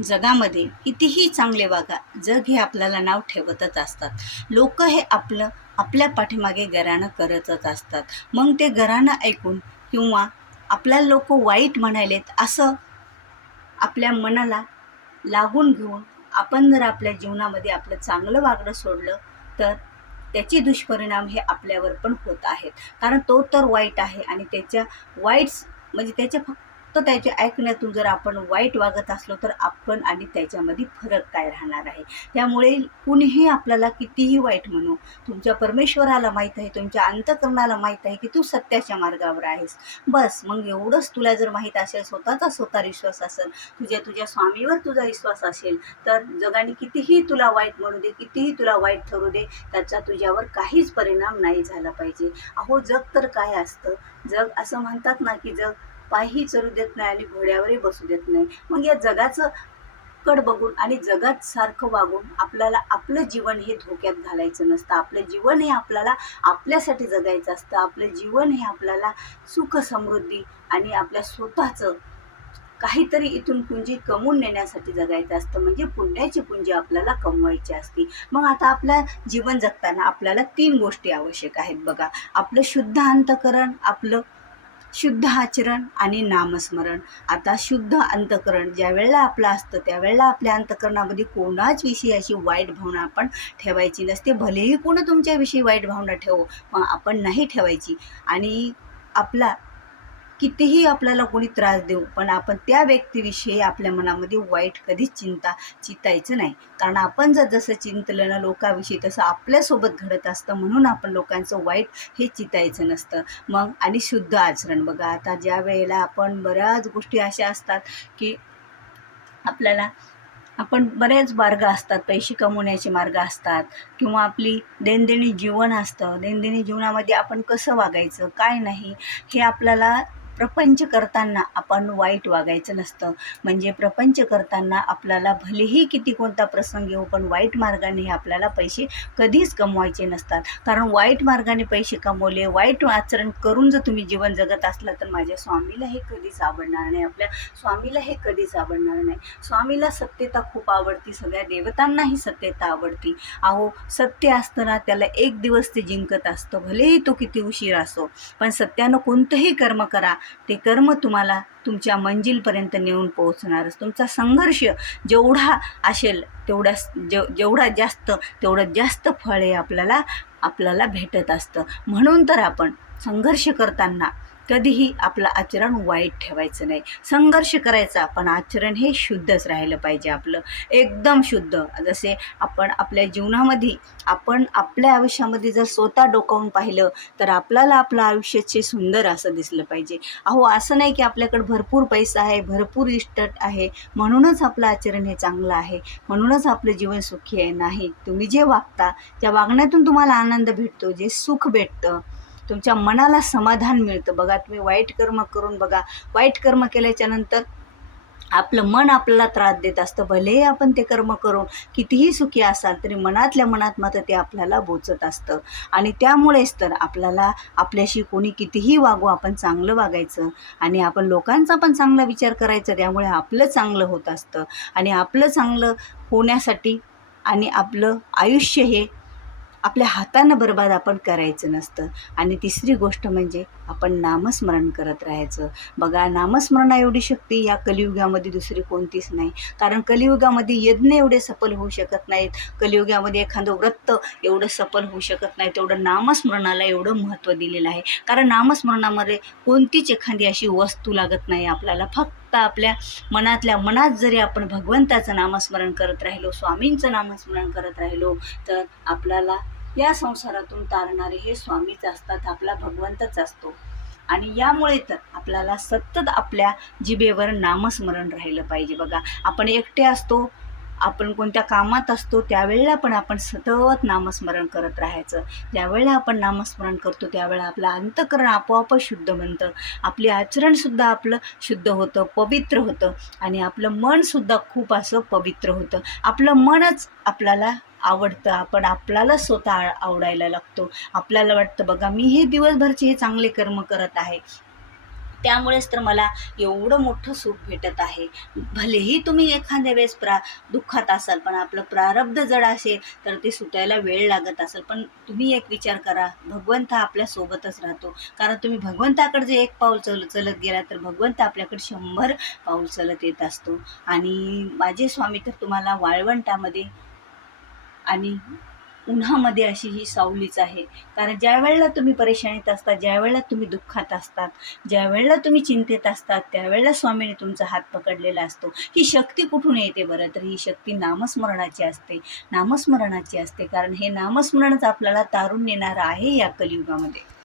जगामध्ये कितीही चांगले वागा, जग हे आपल्याला नाव ठेवतच असतात. लोक हे आपल्या पाठीमागे घराणं करतच असतात. मग ते घराणं ऐकून किंवा आपल्याला लोक वाईट म्हणालेत असं आपल्या मनाला लागून घेऊन आपण जर आपल्या जीवनामध्ये आपलं चांगलं वागणं सोडलं तर त्याचे दुष्परिणाम हे आपल्यावर पण होत आहेत. कारण तो तर वाईट आहे आणि त्याच्या वाईट म्हणजे त्याच्या ऐकण्यातून जर आपण वाईट वागत असलो तर आपण आणि त्याच्यामध्ये फरक काय राहणार आहे. त्यामुळे कुणीही आपल्याला कितीही वाईट म्हणू, तुमच्या परमेश्वराला माहीत आहे, तुमच्या अंतःकरणाला माहीत आहे की तू सत्याच्या मार्गावर आहेस. बस मग एवढंच तुला जर माहीत असेल, स्वतःचा विश्वास असेल, तुझ्या स्वामीवर तुझा विश्वास असेल, तर जगाने कितीही तुला वाईट म्हणू दे, कितीही तुला वाईट ठरू दे, त्याचा तुझ्यावर काहीच परिणाम नाही झाला पाहिजे. अहो जग तर काय असतं, जग असं म्हणतात ना की जग पायही चरू देत नाही आणि घोड्यावरही बसू देत नाही. मग या जगाचं कड बघून आणि जगात सारखं वागून आपल्याला आपलं जीवन हे धोक्यात घालायचं नसतं. आपलं जीवन हे आपल्याला आपल्यासाठी जगायचं असतं. आपलं जीवन हे आपल्याला सुख समृद्धी आणि आपल्या स्वतःचं काहीतरी इथून पुंजी कमवून नेण्यासाठी जगायचं असतं. म्हणजे पुण्याची पुंजी आपल्याला कमवायची असते. मग आता आपलं जीवन जगताना आपल्याला 3 गोष्टी आवश्यक आहेत बघा. आपलं शुद्ध अंतःकरण, आपलं शुद्ध आचरण आणि नामस्मरण. आता शुद्ध अंतःकरण ज्या वेळेला आपलं असतं त्यावेळेला आपल्या अंतःकरणामध्ये कोणाच विषयी अशी वाईट भावना आपण ठेवायची नसते. भलेही कोण तुमच्याविषयी वाईट भावना ठेवो, मग आपण नाही ठेवायची. आणि आपला कितीही आपल्याला कोणी त्रास देऊ, पण आपण त्या व्यक्तीविषयी आपल्या मनामध्ये वाईट कधीच चितायचं नाही. कारण आपण जर जसं चिंतलं ना लोकांविषयी, तसं आपल्यासोबत घडत असतं. म्हणून आपण लोकांचं वाईट हे चितायचं नसतं. मग आणि शुद्ध आचरण बघा, आता ज्या वेळेला आपण बऱ्याच गोष्टी अशा असतात की आपल्याला आपण बरेच मार्ग असतात, पैसे कमवण्याचे मार्ग असतात किंवा आपली दैनंदिन जीवन असतं. दैनंदिन जीवनामध्ये आपण कसं वागायचं, काय नाही, हे आपल्याला प्रपंच करताना आपण वाईट वागायचं नसतं. म्हणजे प्रपंच करताना आपल्याला भलेही किती कोणता प्रसंग येऊ, पण वाईट मार्गाने आपल्याला पैसे कधीच कमवायचे नसतात. कारण वाईट मार्गाने पैसे कमवले, वाईट आचरण करून जर तुम्ही जीवन जगत असला तर माझ्या स्वामीला हे कधीच आवडणार नाही, आपल्या स्वामीला हे कधीच आवडणार नाही. स्वामीला सत्यता खूप आवडती, सगळ्या देवतांनाही सत्यता आवडती. अहो सत्य असताना त्याला एक दिवस ते जिंकत असतं, भलेही तो किती उशीर असो. पण सत्यानं कोणतंही कर्म करा, ते कर्म तुम्हाला तुमच्या मंजिलपर्यंत नेऊन पोहोचणारच. तुमचा संघर्ष जेवढा असेल जेवढा जास्त, तेवढं जास्त फळ हे आपल्याला भेटत असतं. म्हणून तर आपण संघर्ष करताना कधीही आपलं आचरण वाईट ठेवायचं नाही. संघर्ष करायचा, पण आचरण हे शुद्धच राहिलं पाहिजे, आपलं एकदम शुद्ध. जसे आपण आपल्या जीवनामध्ये आपण आपल्या आयुष्यामध्ये जर स्वतः डोकावून पाहिलं तर आपल्याला आपलं आयुष्याचे सुंदर असं दिसलं पाहिजे. अहो असं नाही की आपल्याकडे भरपूर पैसा आहे, भरपूर इस्टेट आहे, म्हणूनच आपलं आचरण हे चांगलं आहे, म्हणूनच आपलं जीवन सुखी आहे. नाही, तुम्ही जे वागता त्या वागण्यातून तुम्हाला आनंद भेटतो, जे सुख भेटतं, तुमच्या मनाला समाधान मिळतं. बघा तुम्ही वाईट कर्म करून बघा, वाईट कर्म केल्याच्या नंतर आपलं मन आपल्याला त्रास देत असतं. भलेही आपण ते कर्म करून कितीही सुखी असाल तरी मनातल्या मनात मात्र ते आपल्याला बोचत असतं. आणि त्यामुळेच तर आपल्याला आपल्याशी कोणी कितीही वागू, आपण चांगलं वागायचं आणि आपण लोकांचा पण चांगला विचार करायचा. त्यामुळे आपलं चांगलं होत असतं आणि आपलं चांगलं होण्यासाठी आणि आपलं आयुष्य हे आपल्या हातानं बरबाद आपण करायचं नसतं. आणि तिसरी गोष्ट म्हणजे आपण नामस्मरण करत राहायचं. बघा नामस्मरणा एवढी शक्ती या कलियुगामध्ये दुसरी कोणतीच नाही. कारण कलियुगामध्ये यज्ञ एवढे सफल होऊ शकत नाहीत, कलियुगामध्ये एखादं व्रत एवढं सफल होऊ शकत नाही, तेवढं नामस्मरणाला एवढं महत्त्व दिलेलं आहे. कारण नामस्मरणामध्ये कोणतीच एखादी अशी वस्तू लागत नाही आपल्याला. फक्त आपल्या मनातल्या मनात जरी आपण भगवंताचं नामस्मरण करत राहिलो, स्वामींचं नामस्मरण करत राहिलो, तर आपल्याला या संसारातून तारणारे हे स्वामीच असतात, आपला भगवंतच असतो. आणि यामुळे तर आपल्याला सतत आपल्या जिभेवर नामस्मरण राहिलं पाहिजे. बघा आपण एकटे असतो, आपण कोणत्या कामात असतो, त्यावेळेला पण आपण सतत नामस्मरण करत राहायचं. ज्यावेळेला आपण नामस्मरण करतो त्यावेळेला आपलं अंतःकरण आपोआपच शुद्ध बनतं, आपले आचरणसुद्धा आपलं शुद्ध होतं, पवित्र होतं आणि आपलं मनसुद्धा खूप असं पवित्र होतं. आपलं मनच आपल्याला आवडतं, आपण आपल्याला स्वतः आवडायला लागतो. आपल्याला वाटतं बघा मी हे दिवसभरचे हे चांगले कर्म करत आहे, त्यामुळेच तर मला एवढं मोठं सुख भेटत आहे. भलेही तुम्ही एखाद्या वेळेस दुःखात असाल, पण आपलं प्रारब्ध जड असेल तर ते सुटायला वेळ लागत असेल. पण तुम्ही एक विचार करा, भगवंत हा आपल्यासोबतच राहतो. कारण तुम्ही भगवंताकडे जे एक पाऊल चलत गेला तर भगवंत आपल्याकडे 100 पाऊल चलत येत असतो. आणि माझे स्वामी तर तुम्हाला वाळवंटामध्ये आणि उन्हामध्ये अशी ही सावलीच आहे. कारण ज्यावेळेला तुम्ही परेशानीत असता, ज्यावेळेला तुम्ही दुःखात असतात, ज्यावेळेला तुम्ही चिंतेत असतात, त्यावेळेला स्वामीने तुमचा हात पकडलेला असतो. ही शक्ती कुठून येते बरं? तर ही शक्ती नामस्मरणाची असते. नामस्मरणाची असते, कारण हे नामस्मरणच आपल्याला तारून नेणारं आहे या कलियुगामध्ये.